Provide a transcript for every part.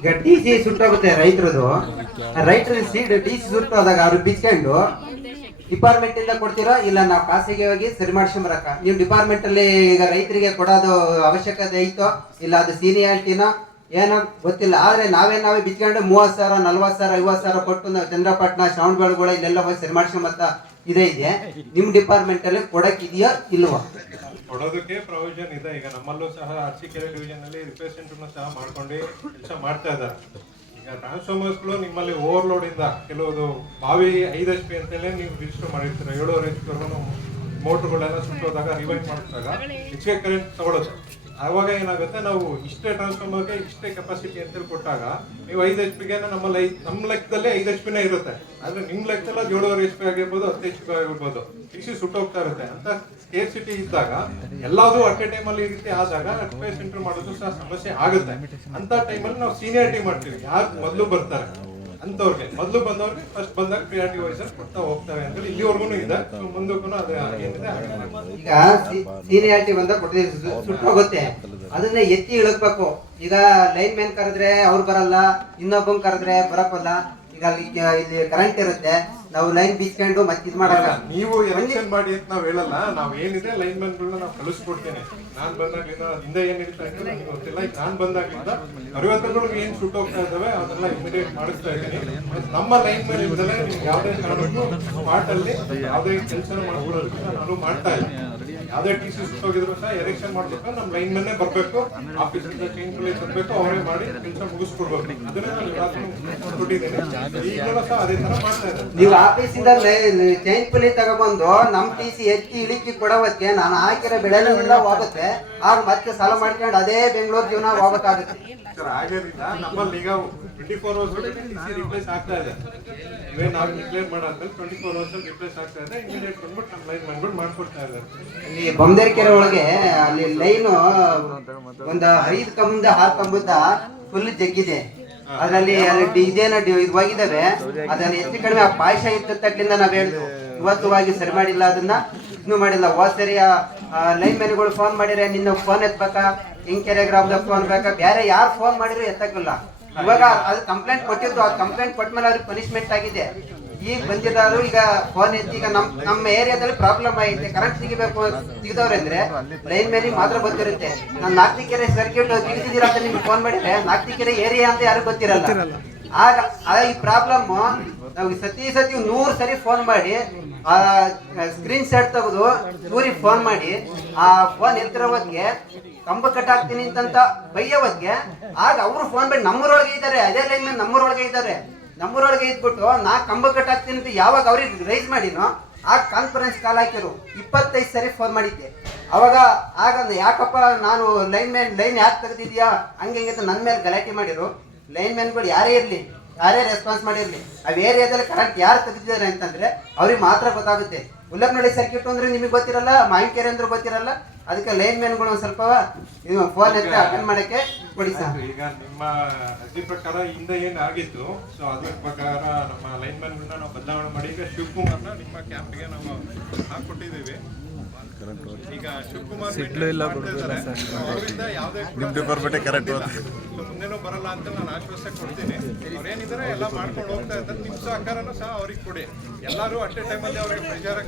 ಈಗ T C ಸುಟ್ಟೋಗುತ್ತೆ ರೈತರದು ರೈತರ seed T C ಸುಟ್ಟೋದಾಗ ಅವ್ರು ಬಿಚ್ಕೊಂಡು ಡಿಪಾರ್ಟ್ಮೆಂಟ್ ಇಂದ ಕೊಡ್ತೀರೋ? ಇಲ್ಲ ನಾವು ಖಾಸಗಿ ಹೋಗಿ ಸರಿ ಮಾಡ್ಸ್ಕೊಂಬರಕ್ಕ ನೀವು ಡಿಪಾರ್ಟ್ಮೆಂಟ್ ಅಲ್ಲಿ ಈಗ ರೈತರಿಗೆ ಕೊಡೋದು ಅವಶ್ಯಕತೆ ಐತೋ ಇಲ್ಲ ಅದು ಸೀನಿಯಾರಿಟಿನೋ ಏನೋ ಗೊತ್ತಿಲ್ಲ. ಆದ್ರೆ ನಾವೇ ನಾವೇ ಬಿಚ್ಕೊಂಡು ಮೂವತ್ತು ಸಾವಿರ, ನಲ್ವತ್ತು ಸಾವಿರ, ಐವತ್ತು ಸಾವಿರ ಕೊಟ್ಟು ನಾವು ಚಂದ್ರಪಟ್ಟಣ ಶ್ರವಣಬೆಳಗೊಳ ಇಲ್ಲೆಲ್ಲ ಹೋಗಿ ಸರಿ ಮಾಡ್ಸ್ಕೊಂಬತ್ತ ಇದೇ ಇದೆ. ನಿಮ್ ಡಿಪಾರ್ಟ್ಮೆಂಟ್ ಅಲ್ಲಿ ಕೊಡಕ್ ಇದೆಯಾ ಇಲ್ವಾ? ಕೊಡೋದಕ್ಕೆ ಪ್ರೊವಿಷನ್ ಇದೆ. ಈಗ ನಮ್ಮಲ್ಲೂ ಸಹ ಅರಸೀಕೆರೆ ಡಿವಿಷನ್ ಅಲ್ಲಿ ರಿಪ್ರೆಸೆಂಟ್ ಸಹ ಮಾಡ್ಕೊಂಡು ಕೆಲಸ ಮಾಡ್ತಾ ಇದ್ದಾರೆ. ಈಗ ಟ್ರಾನ್ಸ್ಫಾರ್ಮರ್ಸ್ಗಳು ನಿಮ್ಮಲ್ಲಿ ಓವರ್ಲೋಡ್ ಇಂದ ಕೆಲವುದು ಬಾವಿ ಐದು ಎಚ್ ಪಿ ಅಂತಲೇ ನೀವು ರಿಜಿಸ್ಟರ್ ಮಾಡಿರ್ತೀರ. ಏಳುವರೆ ಎಚ್ ಪಿ ಸುಟ್ಟೋದಾಗ ರಿವೈಂಡ್ ಮಾಡಿಸಿದಾಗ ಹೆಚ್ಚಿಗೆ ಕರೆಂಟ್ ತಗೊಳುತ್ತೆ. ಆವಾಗ ಏನಾಗುತ್ತೆ, ನಾವು ಇಷ್ಟೇ ಟ್ರಾನ್ಸ್ಫಾರ್ಮರ್ಗೆ ಇಷ್ಟೇ ಕೆಪಾಸಿಟಿ ಅಂತೇಳಿ ಕೊಟ್ಟಾಗ, ನೀವು ಐದು ಎಚ್ ಪಿಗೆ ನಮ್ಮ ಲೈ, ನಮ್ಮ ಲೆಕ್ಕದಲ್ಲಿ ಐದು ಎಚ್ ಪಿನೇ ಇರುತ್ತೆ. ಆದ್ರೆ ನಿಮ್ ಲೆಕ್ಕದಲ್ಲಿ ಅದು ಏಳುವರೆ ಎಚ್ ಪಿ ಆಗಿರ್ಬೋದು, ಹತ್ತು ಎಚ್ ಪಿ ಆಗಿರ್ಬೋದು ಸಿ ಸುಟ್ಟೋಗ್ತಾ ಇರುತ್ತೆ. ಅಂತ ಸ್ಕೇರ್ ಸಿಟಿ ಇದ್ದಾಗ, ಎಲ್ಲಾದ್ರೂ ಅಟ್ ಎ ಟೈಮ್ ಅಲ್ಲಿ ಈ ರೀತಿ ಆದಾಗ ರಿಪೇರ್ ಸೆಂಟರ್ ಮಾಡೋದು ಸಹ ಸಮಸ್ಯೆ ಆಗುತ್ತೆ. ಅಂತ ಟೈಮಲ್ಲಿ ನಾವು ಸೀನಿಯಾರಿಟಿ ಮಾಡ್ತೀವಿ. ಯಾರು ಮೊದಲು ಬರ್ತಾರೆ? ಅಂತವ್ರಿಗೆ ಮೊದಲು ಬಂದವ್ರಿಗೆ ಫಸ್ಟ್ ಬಂದಾಗ ಪ್ರಿಯಾರಿಟಿ ವೈಸ್ ಕೊಡ್ತಾ ಹೋಗ್ತಾರೆ ಅಂತ ಇಲ್ಲಿವರೆಗೂ ಇದೆ. ಮುಂದಕ್ಕೂ ಅದೇ. ಈಗ ಸೀನಿಯಾರಿಟಿ ಬಂದ ಕೊಟ್ಟಿದ್ದೀವಿ ಸುಟ್ಟೋಗುತ್ತೆ ಅದನ್ನ ಎತ್ತಿ ಇಳಕ್ಬೇಕು. ಈಗ ಲೈನ್ ಮ್ಯಾನ್ ಕರೆದ್ರೆ ಅವ್ರು ಬರಲ್ಲ, ಇನ್ನೊಬ್ಬನ್ ಕರೆದ್ರೆ ಬರಕ್ಕಲ್ಲ. ಈಗ ಅಲ್ಲಿ ಇಲ್ಲಿ ಕರೆಂಟ್ ಇರುತ್ತೆ. ನಾವು ಲೈನ್ ಬಿಚ್ಕೊಂಡು ಮತ್ತೆ ಇದು ಮಾಡಲ್ಲ. ನೀವು ಎಲೆಕ್ಷನ್ ಮಾಡಿ ಅಂತ ನಾವು ಹೇಳಲ್ಲ ನಾವು ಏನಿದೆ ಲೈನ್ ಗಳನ್ನ ನಾವು ಕಳಿಸ್ಕೊಡ್ತೇನೆ. ನಾನ್ ಬಂದಾಗ ಹಿಂದೆ ಏನ್ ಇರ್ತಾ ಇತ್ತು ನನಗೆ ಗೊತ್ತಿಲ್ಲ. ಈಗ ನಾನ್ ಬಂದಾಗಿಂದ ಅರಿವತ್ತುಗಳಿಗೆ ಏನು ಶೂಟ್ ಹೋಗ್ತಾ ಇದ್ದಾವೆ ಅದೆಲ್ಲ ಇಮಿಡಿಯೇಟ್ ಮಾಡಿಸ್ತಾ ಇದ್ದೀನಿ. ನಮ್ಮ ಲೈನ್ ಮೇಲೆ ಇದ್ದಲೇ ನಿಮ್ಗೆ ಯಾವುದೇ ಕಾರಣಕ್ಕೂ ಸ್ಪಾಟ್ ಅಲ್ಲಿ ಯಾವ್ದೇ ಕೆಲಸ ಮಾಡ್ಕೊಳ್ಳೋದಕ್ಕೆ ನಾನು ಮಾಡ್ತಾ ಇದ್ದೀನಿ. ಯಾವುದೇ ಟಿ ಸಿ ಸುಟ್ಟೋಗಿದ್ರು ಸಹ ಎಲೆಕ್ಷನ್ ಮಾಡ್ಬೇಕು ನಮ್ಮ ಲೈನ್ ಮೇಲೆ ಬರಬೇಕು ಆಫೀಸ್ ಚೇಂಜ್ ತರಬೇಕು ಅವರೇ ಮಾಡಿ ಕೆಲಸ ಮುಗಿಸ್ಕೊಡ್ಬೇಕು. ಅದನ್ನ ಈಗಲೂ ಸಹ ಅದೇ ತರ ಮಾಡ್ತಾ ಇದ್ದಾರೆ. ಆಫೀಸಿಂದ ಚೇಂಜ್ ಪುಲಿ ತಗೊಬಂದು ನಮ್ ಟಿ ಸಿ ಹೆಚ್ಚಿ ಇಳಿಕಿ ಕೊಡೋವಕ್ಕೆ ನಾನು ಹಾಕಿರೋ ಬೆಳೆಲ್ಲ ಹೋಗುತ್ತೆ. ಆಗ ಮತ್ತೆ ಸಾಲ ಮಾಡ್ಕೊಂಡು ಅದೇ ಬೆಂಗಳೂರು ಜೀವನ ಹೋಗಬೇಕಾಗುತ್ತೆ. ಸರ್ ಹಾಗೇನಿಲ್ಲ ನಮ್ಮಲ್ಲಿ ಈಗ ಟ್ವೆಂಟಿ ಫೋರ್ ಅವರ್ಸ್ ರಿಪ್ಲೇಸ್ ಆಗ್ತಾ ಇದೆ. ಇವೇ ನಾವು ಡಿಕ್ಲೇರ್ ಮಾಡಾದ್ಮೇಲೆ ಟ್ವೆಂಟಿ ಫೋರ್ ಅವರ್ಸ್ ರಿಪ್ಲೇಸ್ ಆಗ್ತಾ ಇದೆ. ಇಮಿಡಿಯೇಟ್ ಬಂದ್ಬಿಟ್ಟು ನಮ್ಮ ಲೈನ್ ಬಂದ್ಬಿಟ್ಟು ಮಾಡ್ಕೊಡ್ತಾ ಇದ್ದಾರೆ. ಅಲ್ಲಿ ಬೊಮ್ದೇರ್ ಕೆರೆ ಒಳಗೆ ಅಲ್ಲಿ ಲೈನು ಒಂದು ಐದು ಕಂಬದ ಆರು ಕಂಬದ ಫುಲ್ ಜಗ್ಗಿದೆ. ಅದ್ರಲ್ಲಿ ಇದೇನೋ ಇದು ಹೋಗಿದಾವೆ ಅದನ್ನ ಹೆಚ್ಚು ಕಡಿಮೆ ಆ ಪಾಯಸ ಇದ್ದ ತಕ್ಕಿಂದ ನಾವ್ ಹೇಳ್ದು ಇವತ್ತು ಹೋಗಿ ಸರಿ ಮಾಡಿಲ್ಲ ಅದನ್ನ ಇನ್ನು ಮಾಡಿಲ್ಲ. ಹೋಸರಿಯ ಸರಿ ಲೈನ್ ಮ್ಯಾನ್ಗಳು ಫೋನ್ ಮಾಡಿದ್ರೆ ನಿನ್ನ ಫೋನ್ ಎತ್ಬೇಕಾ? ಕೆರೆ ಗ್ರಾಮದ ಫೋನ್ ಬೇಕಾ? ಬೇರೆ ಯಾರು ಫೋನ್ ಮಾಡಿದ್ರು ಎತ್ತಕ್ಕಿಲ್ಲ. ಇವಾಗ ಅದು ಕಂಪ್ಲೇಂಟ್ ಕೊಟ್ಟಿದ್ದು ಆ ಕಂಪ್ಲೇಂಟ್ ಕೊಟ್ಟ ಮೇಲೆ ಅವ್ರಿಗೆ ಪನಿಷ್ಮೆಂಟ್ ಆಗಿದೆ. ಈಗ ಬಂದಿರೋರು ಈಗ ಫೋನ್ ಎತ್ತಿ ಈಗ ನಮ್ ನಮ್ಮ ಏರಿಯಾದಲ್ಲಿ ಪ್ರಾಬ್ಲಮ್ ಐತೆ ಕರೆಂಟ್ ಸಿಗಬೇಕು ಸಿಗದವ್ರೆ ಅಂದ್ರೆ ಲೈನ್ ಮೇಲೆ ಮಾತ್ರ ಗೊತ್ತಿರುತ್ತೆ. ನಾನು ನಾಕ್ತಿಕೆರೆ ಸರ್ಕ್ಯೂಟ್ ತಿಳಿದಿದ್ದೀರಾ ಅಂತ ನಿಮ್ಗೆ ಫೋನ್ ಮಾಡಿದ್ರೆ ನಾಕ್ತಿಕೆರೆ ಏರಿಯಾ ಅಂತ ಯಾರು ಗೊತ್ತಿರಲ್ಲ. ಆಗ ಆ ಈ ಪ್ರಾಬ್ಲಮ್ ನಾವು ಸತಿ ಸತಿ ನೂರು ಸರಿ ಫೋನ್ ಮಾಡಿ ಆ ಸ್ಕ್ರೀನ್ ಶಾಟ್ ತೆಗೆದು ಊರಿಗೆ ಫೋನ್ ಮಾಡಿ ಆ ಫೋನ್ ಎತ್ತಿರೋ ಹೊತ್ತಿಗೆ ಕಂಬ ಕಟ್ಟಾಕ್ತೀನಿ ಅಂತಂತ ಬೈಯೋವತ್ಗೆ ಆಗ ಅವರು ಫೋನ್ ಮಾಡಿ ನಮ್ಮರೊಳಗೆ ಇದ್ದಾರೆ ಅದೇ ಲೈನ್ ಮೇಲೆ ನಮ್ಮರೊಳಗೆ ಇದ್ದಾರೆ. ನಮ್ಮೂರೊಳಗೆ ಇದ್ಬಿಟ್ಟು ನಾ ಕಂಬ ಕಟ್ಟಾಕ್ತೀನಿ ಅಂತ ಯಾವಾಗ ಅವ್ರಿಗೆ ರೈಸ್ ಮಾಡಿನೋ ಆ ಕಾನ್ಫರೆನ್ಸ್ ಕಾಲ್ ಹಾಕಿರು ಇಪ್ಪತ್ತೈದು ಸರಿ ಫೋನ್ ಮಾಡಿದ್ದೆ. ಅವಾಗ ಆಗ ಯಾಕಪ್ಪ ನಾನು ಲೈನ್ ಮ್ಯಾನ್ ಲೈನ್ ಯಾಕೆ ತೆಗೆದಿದ್ಯಾ? ಹಂಗೆ ಹಿಂಗೆ ನನ್ನ ಮೇಲೆ ಗಲಾಟೆ ಮಾಡಿರು ಲೈನ್ ಮ್ಯಾನ್ಗಳು ಯಾರೇ ಇರಲಿ, ಯಾರೇ ರೆಸ್ಪಾನ್ಸ್ ಮಾಡಿರಲಿ, ಆ ಏರಿಯಾದಲ್ಲಿ ಕರೆಂಟ್ ಯಾರು ತೆಗೆದಿದ್ದಾರೆ ಅಂತಂದ್ರೆ ಅವ್ರಿಗೆ ಮಾತ್ರ ಗೊತ್ತಾಗುತ್ತೆ. ಉಲ್ಲಕ್ನಳ್ಳಿ ಸರ್ಕ್ಯೂಟ್ ಅಂದ್ರೆ ನಿಮಗೆ ಗೊತ್ತಿರಲ್ಲ, ಮಾವಿನಕೆರೆ ಅಂದ್ರೆ ಗೊತ್ತಿರಲ್ಲ ಅದಕ್ಕೆ ಲೈನ್ ಮ್ಯಾನ್ಗಳು ಒಂದು ಸ್ವಲ್ಪ ಇದು ಫೋನ್ ಎತ್ತಿ ಅಟೆಂಡ್ ಮಾಡಕ್ಕೆ ಕೊಡಿ ಸರ್. ಈಗ ನಿಮ್ಮ ಅರ್ಜಿ ಪ್ರಕಾರ ಹಿಂದೆ ಏನು ಆಗಿತ್ತು? ಸೊ ಅದ್ರ ಪ್ರಕಾರ ನಮ್ಮ ಲೈನ್ ಮ್ಯಾನ್ ನಾವು ಬದಲಾವಣೆ ಮಾಡಿ ಈಗ ಶಿವಕುಮಾರ್ನ ನಿಮ್ಮ ಕ್ಯಾಂಪ್ಗೆ ನಾವು ಹಾಕೊಟ್ಟಿದ್ದೀವಿ. ಈಗ ಶಿವಕುಮಾರ್ ಸಿಡ್ಲು ಇಲ್ಲ ಯಾವುದೇ ಡಿಪಾರ್ಟ್ಮೆಂಟೇ ಕರೆಕ್ಟ್ ಬರಲ್ಲ ಅಂತ ನಾನು ಆಶ್ವಾಸ ಕೊಡ್ತೀನಿ. ಅವ್ರೇನಿದ್ದಾರೆ ಎಲ್ಲ ಮಾಡ್ಕೊಂಡು ಹೋಗ್ತಾ ಇದ್ದಾರೆ. ನಿಮ್ಮ ಸಹಕಾರನೂ ಸಹ ಅವ್ರಿಗೆ ಕೊಡಿ. ಎಲ್ಲರೂ ಅಟ್ ಎ ಟೈಮಲ್ಲಿ ಅವ್ರಿಗೆ ಪ್ರೆಷರ್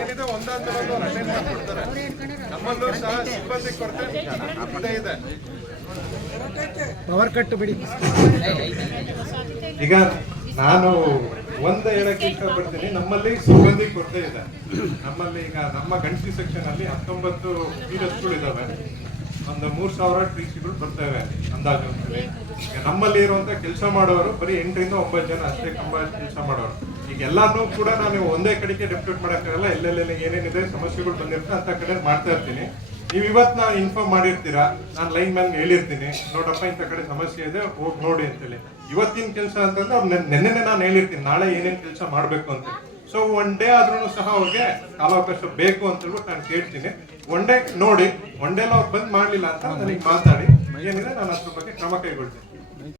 ಏನಿದೆ ಒಂದಾದ್ಮೇಲೆ ಒಂದು ಅವ್ರು ಅಟೆಂಡ್ ಮಾಡ್ಕೊಡ್ತಾರೆ. ನಮ್ಮಲ್ಲೂ ಸಹ ಸಿಬ್ಬಂದಿ ಕೊರತೆ ಇದೇ. ಇದೆ. ಪವರ್ ಕಟ್ ಬಿಡಿ. ಈಗ ನಾನು ಒಂದ ಹೇಳಕ್ಕೆ ಇಷ್ಟಪಡ್ತೀನಿ ನಮ್ಮಲ್ಲಿ ಸಿಬ್ಬಂದಿ ಕೊರತೆ ಇದೆ. ನಮ್ಮಲ್ಲಿ ಈಗ ನಮ್ಮ ಗಣಸಿ ಸೆಕ್ಷನ್ ಅಲ್ಲಿ ಹತ್ತೊಂಬತ್ತು ಫೀಡರ್ಸ್ಗಳು ಇದಾವೆ. ಒಂದು ಮೂರ್ ಸಾವಿರ ಟ್ರೀಸ್ಗಳು ಬರ್ತವೆ ಅಂದಾಜು ಈಗ ನಮ್ಮಲ್ಲಿ ಇರುವಂತ ಕೆಲಸ ಮಾಡೋರು, ಬರೀ ಎಂಟರಿಂದ ಒಂಬತ್ತು ಜನ ಅಷ್ಟೇ ಕಂಬ ಕೆಲಸ ಮಾಡೋರು. ಈಗ ಎಲ್ಲಾನು ಕೂಡ ನಾನು ಒಂದೇ ಕಡೆಗೆ ಡೆಪ್ಯೂಟ್ ಮಾಡಕ್ಕಾಗಲ್ಲ ಎಲ್ಲೆಲ್ಲೆಲ್ಲ ಏನೇನಿದೆ ಸಮಸ್ಯೆಗಳು ಬಂದಿರುತ್ತೆ ಅಂತ ಕಡೆ ಮಾಡ್ತಾ ಇರ್ತೀನಿ. ನೀವು ಇವತ್ತು ನಾನು ಇನ್ಫಾರ್ಮ್ ಮಾಡಿರ್ತೀರಾ? ನಾನು ಲೈನ್ ಮ್ಯಾನ್ ಹೇಳಿರ್ತೀನಿ. ನೋಡಪ್ಪ, ಇಂಥ ಕಡೆ ಸಮಸ್ಯೆ ಇದೆ, ಹೋಗಿ ನೋಡಿ ಅಂತೇಳಿ. ಇವತ್ತಿನ ಕೆಲಸ ಅಂತಂದ್ರೆ ಅವ್ರು ನೆನ್ನೆನೆ ನಾನು ಹೇಳಿರ್ತೀನಿ, ನಾಳೆ ಏನೇನು ಕೆಲಸ ಮಾಡಬೇಕು ಅಂತ. ಸೊ ಒನ್ ಡೇ ಆದ್ರೂ ಸಹ ಅವ್ರಿಗೆ ಕಾಲಾವಕಾಶ ಬೇಕು ಅಂತ ಹೇಳ್ಬಿಟ್ಟು ನಾನು ಕೇಳ್ತೀನಿ. ಒನ್ ಡೇ ನೋಡಿ ಒನ್ ಡೇಲಿ ಅವ್ರು ಬಂದ್ ಮಾಡ್ಲಿಲ್ಲ ಅಂತ ನನಗೆ ಮಾತಾಡಿ. ಏನಿದೆ, ನಾನು ಅದ್ರ ಬಗ್ಗೆ ಕ್ರಮ ಕೈಗೊಳ್ತೀನಿ.